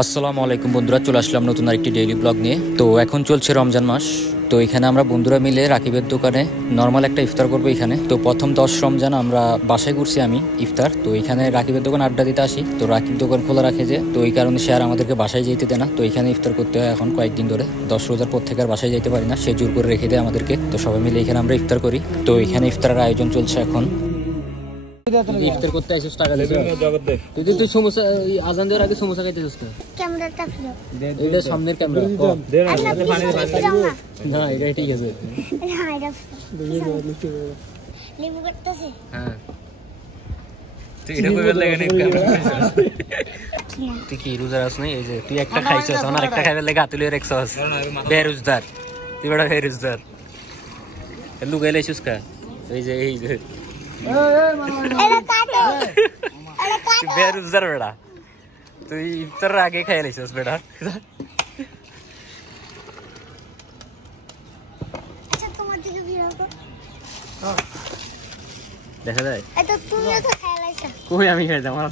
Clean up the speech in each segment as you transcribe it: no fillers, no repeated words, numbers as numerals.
আসসালামু আলাইকুম বন্ধুরা, চলে আসলাম নতুন আরেকটি ডেইলি ব্লগ নিয়ে। তো এখন চলছে রমজান মাস। তো এখানে আমরা বন্ধুরা মিলে রাকিবের দোকানে নর্মাল একটা ইফতার করবো এখানে। তো প্রথম 10 রমজান আমরা বাসায় করছি আমি ইফতার। তো এখানে রাকিবের দোকান আড্ডা দিতে আসি। তো রাকিব দোকান খোলা রাখে যে, তো এই কারণে সে আর আমাদেরকে বাসায় যেতে দেয় না। তো এখানে ইফতার করতে হয় এখন কয়েকদিন ধরে। 10 রোজার পর থেকে আর বাসায় যেতে পারি না, সে জোর করে রেখে দেয় আমাদেরকে। তো সবাই মিলে এখানে আমরা ইফতার করি। তো এখানে ইফতারের আয়োজন চলছে এখন। ইফতার করতে আসিস টাকা দিতে তুই তুই সমোসা আজান দেওয়ার আগে সমোসা খাইতেছিস না? ক্যামেরাটা ফলো এটা সামনের ক্যামেরা না, এটা ঠিক আছে। হ্যাঁ এটা লিমু করতেছে। হ্যাঁ তুই এটা কইবার লাগে না ক্যামেরা তুই কি রোজার আছ না? এই যে তুই একটা খাইছস, আমার একটা খাইবার লাগা তুই রেখছস। বেরোজদার তুই বড় বেরোজদার লুকাইলে আইছিস কা? এই যে বেরোজদার বেড়া, তুই ইফতারের আগে খাই লাইছিস বেড়া। দেখা যায় কই আমি খাই আমার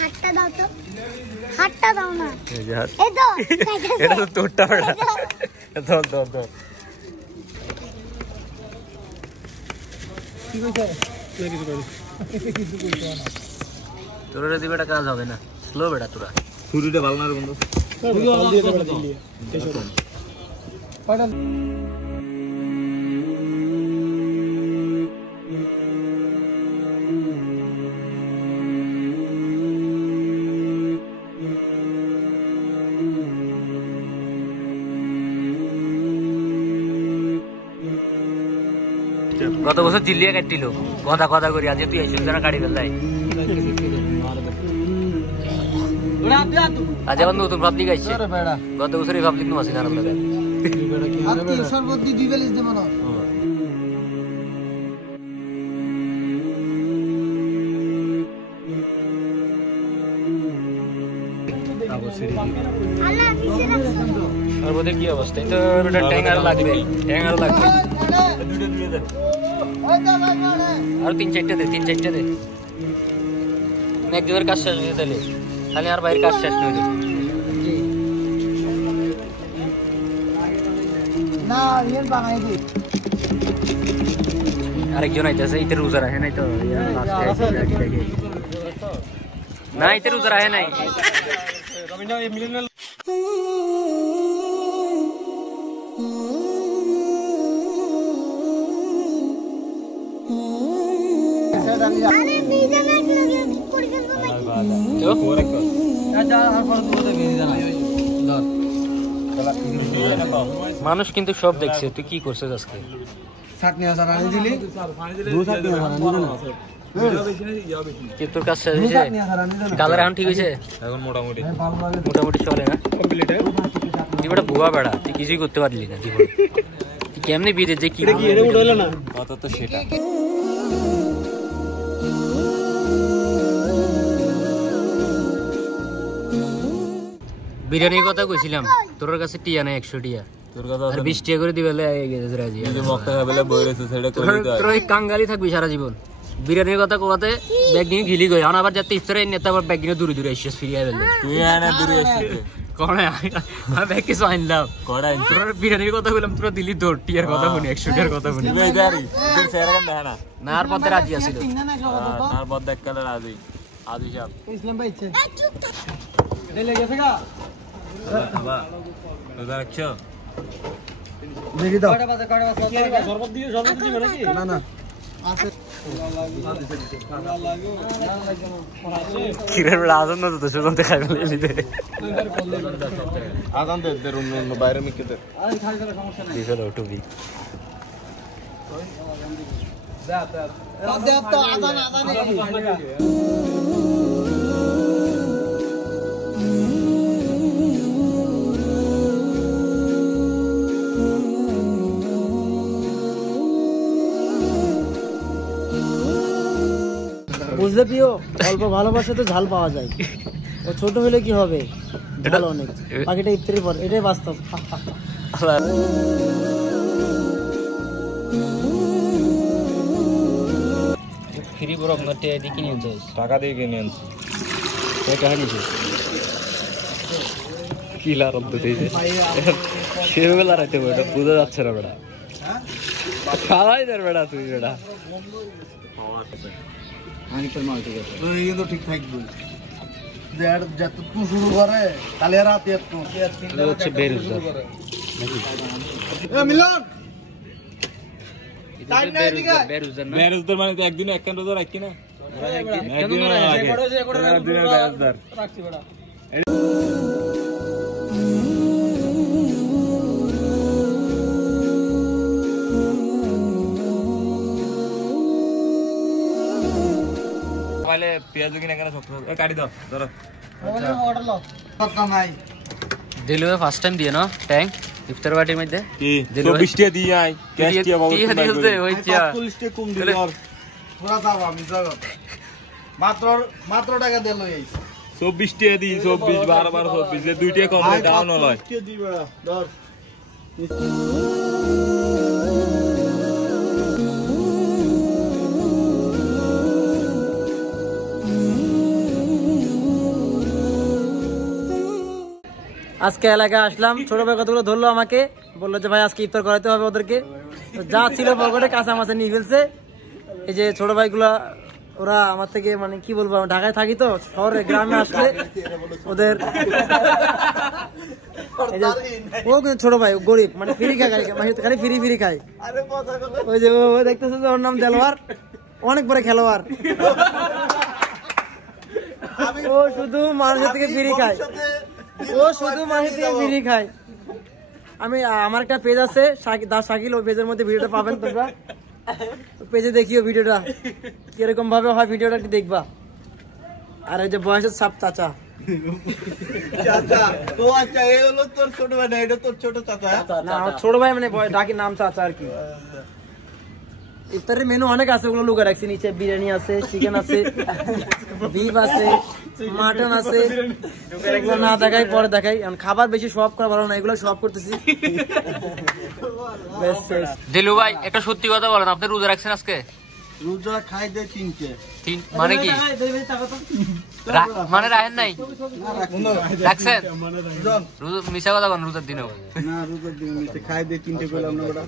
হাতটা দাও তো, হাতটা দাও না। এটা তো তোরটা বেড়া, ধর ধর ধর। তোরা দিবেটা কাজ হবে না, স্লো বেটা তোরা। ছুরিটা ভালো না রে বন্ধু। গত বছর জিল্লিয়া কাটিল কথা কথা করি, আজ তুই আইসিস না গাড়ি ফেললাই। আজ আবার নতুন পাবলিক আইছে, গত বছর এই পাবলিক নো আসি না। কি অবস্থা? তো ট্যাঙ্গার লাগবে, ট্যাঙ্গার লাগবে। আর তিন চারটে দে একজনের কাজ শেষ হয়ে তাহলে খালি আর বাইরের কাজ শেষ হয়ে যাবে। আরেকজন আইতেছে, ইতে রোজা রাখে নাই তো না, ইতে রোজা রাখে নাই। মানুষ কিন্তু সব দেখছে, তুই কি করছিস আজকে? তোর কাজ শেষ হয়েছে, কালার এখন ঠিক হয়েছে, এখন মোটামুটি চলে না। তুই বেটা ভুয়া বেড়া, তুই কিছুই করতে পারলি না জীবন। তুই কেমনি বিয়ে যে কি তো সেটা। বিরিয়ানির কথা কইছিলাম, তোর কাছে টিয়া নাই 100 টিয়া, তোর কাছে 20 টাকা করে দিবে রাজি। তোর কাঙ্গালি থাকবি সারা জীবন। বিরিয়ানির কথা কোয়াতে ব্যাগ নিয়ে গিলি গই, আবার যাতে ইফতারে নেতা আবার ব্যাগ নিয়ে দূরে দূরে আসছিস ফিরিয়ে ফেললে। তুই আনা দূরে আসছিস কোন আমি ব্যাগ কিছু আনলাম কড়াই। তোর বিরিয়ানির কথা বললাম, তোরা দিলি তোর টিয়ার কথা শুনি, 100 টিয়ার কথা শুনি না। আর পথে রাজি আছিল, আর পথ দেখ কালে রাজি আদি সাহেব ইসলাম ভাই ইচ্ছে লে গেছে গা বাবা রোজা রাখছো দেখি দাও। কয়টা বাজে শরবত দিবে নাকি? না না আছে কিরে বড় আজান না তো সুগন্ধ খাই বলে দে আজান দে রুম বাইরে মিকে দে। আরে খালি করে সমস্যা নাই, দিছো টুবি যা দে তো আজান বুঝলে প্রিয়, অল্প ভালোবাসাতে ঝাল পাওয়া যায়। ও ছোট হলে কি হবে, ভালো অনেক। বাকিটা ইফতারির পর, এটাই বাস্তব। ফ্রি দিব আপনার টিয়া দিয়ে কিনে আনতে টাকা দিয়ে কিনে আনছি টাকা নিছে কি লারব তো দিয়েছে সেবেলা রাতে বেটা বুঝা যাচ্ছে না বেটা খালাই দেন বেটা তুই বেটা কিন্তু ঠিক থাকবে যত তুই শুরু করে কালে রাতে একটু হচ্ছে বেরোজগার মিলন বেরোজগার মানে তো একদিন এক রোজা রাখি না পেঁয়াজ কিনা কেন শক্ত কাটি দাও ধরো দিলু ফার্স্ট টাইম দিয়ে না ট্যাঙ্ক ইফতার পার্টির মধ্যে কি 24 টা দিয়ে আই ক্যাশ টিয়া বাবু মাত্র টাকা দিল এই 24 টা দি 24 12 12 24 যে দুইটা কম ডাউন হলো কে দিবা ধর আজকে এলাকায় আসলাম, ছোট ভাই কতগুলো ধরলো আমাকে, বললো যে ভাই আজকে ইফতার করাতে হবে ওদেরকে। যা ছিল পকেটে কাঁচা মাছে নিয়ে ফেলছে। এই যে ছোট ভাইগুলা ওরা আমার থেকে মানে কি বলবো, আমি ঢাকায় থাকি তো, শহরে গ্রামে আসলে ওদের ও কিন্তু ছোট ভাই গরিব, মানে ফ্রি খায়, খালি ফ্রি ফ্রি খায়। ওই যে ও দেখতেছে যে ওর নাম দেলোয়ার, অনেক বড় খেলোয়াড়। ও শুধু মানুষের থেকে ফ্রি খায়, ও শুধু মানুষের থেকে ফ্রি খায়। আমি আমার একটা পেজ আছে দা শাকিল, ওই পেজের মধ্যে ভিডিওটা পাবেন তোমরা, পেজে দেখিও ভিডিওটা কিরকম ভাবে হয়, ভিডিওটা একটু দেখবা। আর এই যে বয়সের সাপ চাচা, না ছোট ভাই মানে ডাকি নাম চাচা আর কি। ইফতারের মেনু অনেক আছে, ওগুলো লুকা রাখছি নিচে। বিরিয়ানি আছে, চিকেন আছে, বিফ আছে, মাটন আছে, এগুলো না দেখাই পরে দেখাই। খাবার বেশি সব করা ভালো না, এগুলো সব করতেছি। দিলু ভাই একটা সত্যি কথা বলেন, আপনি রোজা রাখছেন আজকে? রোজা খাই দেয় তিনটে। মানে কি মানে রাখেন নাই? রাখছেন? মিশা কথা বলেন, রোজার দিনেও না, রোজার দিন খাই দেয় তিনটে করলাম না।